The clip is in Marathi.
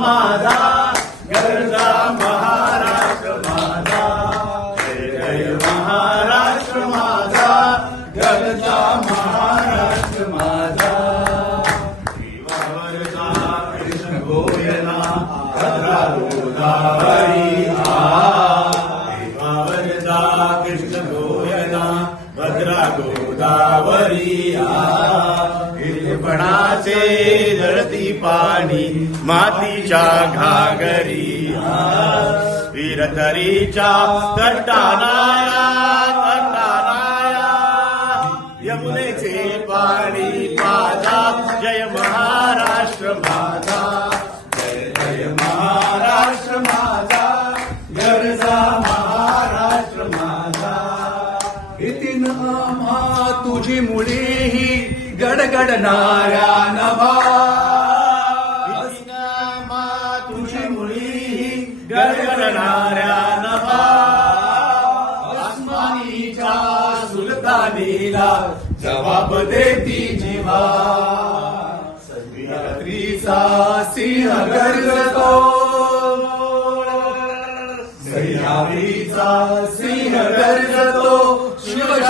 माझा गरजा महाराष्ट्र माझा. जय महाराष्ट्र माझा गरजा महाराष्ट्र माझा. जीवावरचा कृष्ण गोयला हजारो दारी देवावरचा भद्रा गोदावरी हिरपणाचे जळती पाणी मातीच्या घागरी वीरतरीच्या तटानाया तटानाया. यमुनेचे पाणी माझा जय महाराष्ट्र माझा. आम्हा तुझी मुळी ही गडगडणाऱ्या नभा. मा तुझी मुळी गडगडणाऱ्या नभा. आसमानीच्या सुलतानीला जबाब देती जिवा. सह्याद्रीचा सिंह गरजतो. सह्याद्रीचा सिंह गरजतो.